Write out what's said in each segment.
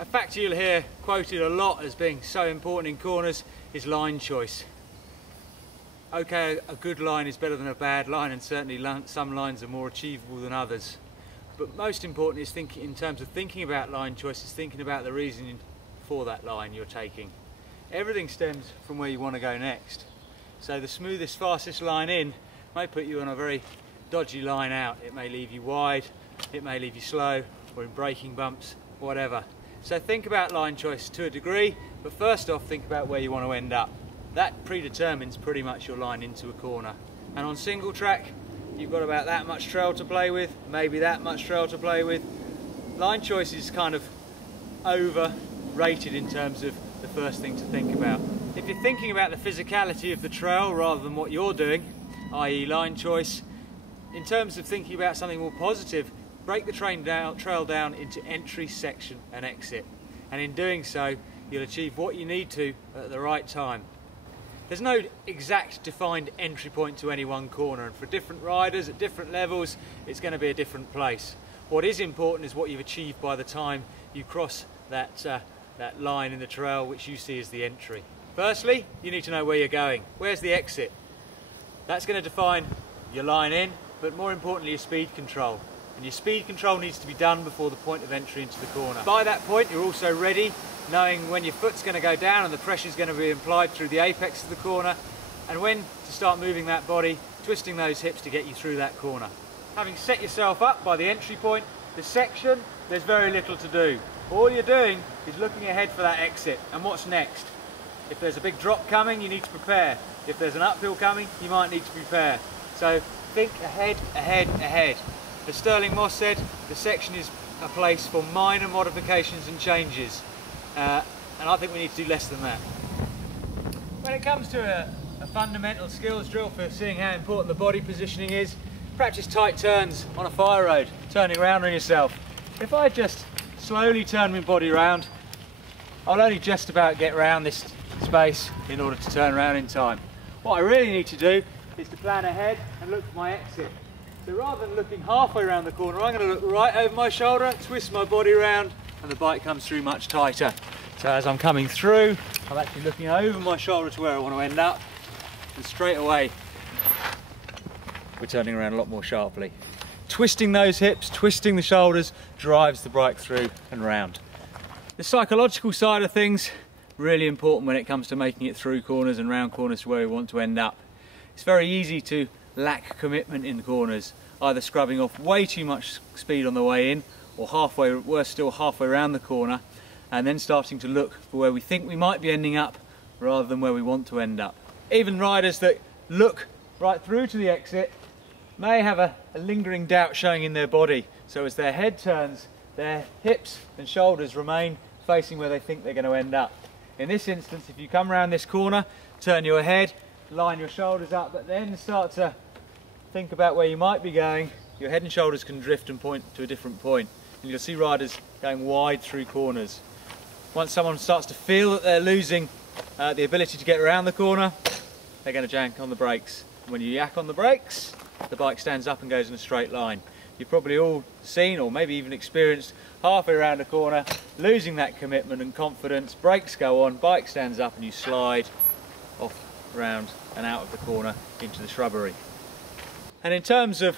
A factor you'll hear quoted a lot as being so important in corners is line choice. Okay, a good line is better than a bad line, and certainly some lines are more achievable than others. But most important is thinking, in terms of thinking about line choice, is thinking about the reason for that line you're taking. Everything stems from where you want to go next. So the smoothest, fastest line in may put you on a very dodgy line out. It may leave you wide, it may leave you slow, or in braking bumps, whatever. So think about line choice to a degree, but first off think about where you want to end up. That predetermines pretty much your line into a corner. And on single track, you've got about that much trail to play with, maybe that much trail to play with. Line choice is kind of overrated in terms of the first thing to think about. If you're thinking about the physicality of the trail rather than what you're doing, i.e. line choice, in terms of thinking about something more positive, break the trail down into entry, section and exit. And in doing so, you'll achieve what you need to at the right time. There's no exact defined entry point to any one corner, and for different riders at different levels, it's going to be a different place. What is important is what you've achieved by the time you cross that line in the trail which you see as the entry. Firstly, you need to know where you're going. Where's the exit? That's going to define your line in, but more importantly your speed control. And your speed control needs to be done before the point of entry into the corner. By that point you're also ready, knowing when your foot's going to go down and the pressure is going to be applied through the apex of the corner, and when to start moving that body, twisting those hips to get you through that corner. Having set yourself up by the entry point, the section, there's very little to do. All you're doing is looking ahead for that exit and what's next. If there's a big drop coming, you need to prepare. If there's an uphill coming, you might need to prepare. So think ahead, ahead, ahead. As Stirling Moss said, the section is a place for minor modifications and changes. And I think we need to do less than that. When it comes to a fundamental skills drill for seeing how important the body positioning is, practice tight turns on a fire road, turning around on yourself. If I just slowly turn my body around, I'll only just about get around this space in order to turn around in time. What I really need to do is to plan ahead and look for my exit. So rather than looking halfway around the corner, I'm going to look right over my shoulder, twist my body around, and the bike comes through much tighter. So as I'm coming through, I'm actually looking over my shoulder to where I want to end up, and straight away we're turning around a lot more sharply. Twisting those hips, twisting the shoulders, drives the bike through and round. The psychological side of things, really important when it comes to making it through corners and round corners to where we want to end up. It's very easy to lack commitment in corners, either scrubbing off way too much speed on the way in, or halfway, worse still, halfway around the corner, and then starting to look for where we think we might be ending up rather than where we want to end up. Even riders that look right through to the exit may have a lingering doubt showing in their body, so as their head turns, their hips and shoulders remain facing where they think they're going to end up. In this instance, if you come around this corner, turn your head, line your shoulders up, but then start to think about where you might be going, your head and shoulders can drift and point to a different point. And you'll see riders going wide through corners. Once someone starts to feel that they're losing the ability to get around the corner, they're going to yank on the brakes. When you yak on the brakes, the bike stands up and goes in a straight line. You've probably all seen, or maybe even experienced, halfway around a corner, losing that commitment and confidence, brakes go on, bike stands up and you slide off, round and out of the corner into the shrubbery. And in terms of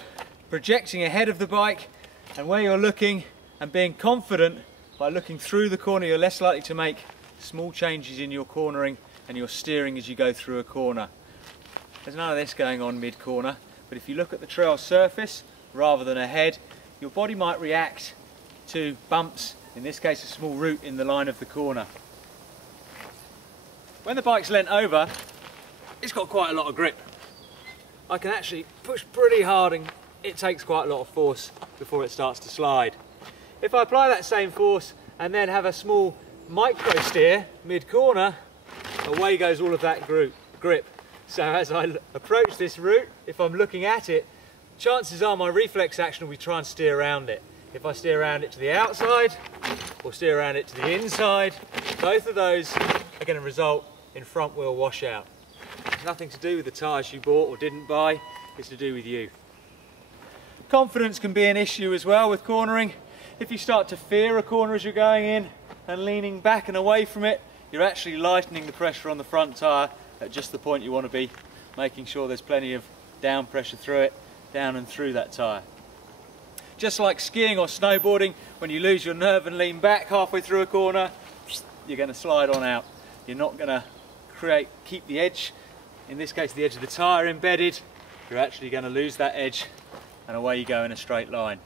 projecting ahead of the bike and where you're looking and being confident, by looking through the corner you're less likely to make small changes in your cornering and your steering as you go through a corner. There's none of this going on mid-corner, but if you look at the trail surface rather than ahead, your body might react to bumps, in this case a small root in the line of the corner. When the bike's leant over, it's got quite a lot of grip. I can actually push pretty hard and it takes quite a lot of force before it starts to slide. If I apply that same force and then have a small micro steer mid-corner, away goes all of that grip. So as I approach this route, if I'm looking at it, chances are my reflex action will be try and steer around it. If I steer around it to the outside or steer around it to the inside, both of those are going to result in front wheel washout. It's nothing to do with the tyres you bought or didn't buy, it's to do with you. Confidence can be an issue as well with cornering. If you start to fear a corner as you're going in, and leaning back and away from it, you're actually lightening the pressure on the front tyre at just the point you want to be, making sure there's plenty of down pressure through it, down and through that tyre. Just like skiing or snowboarding, when you lose your nerve and lean back halfway through a corner, you're going to slide on out. You're not going to keep the edge, in this case the edge of the tyre, embedded. You're actually going to lose that edge, and away you go in a straight line.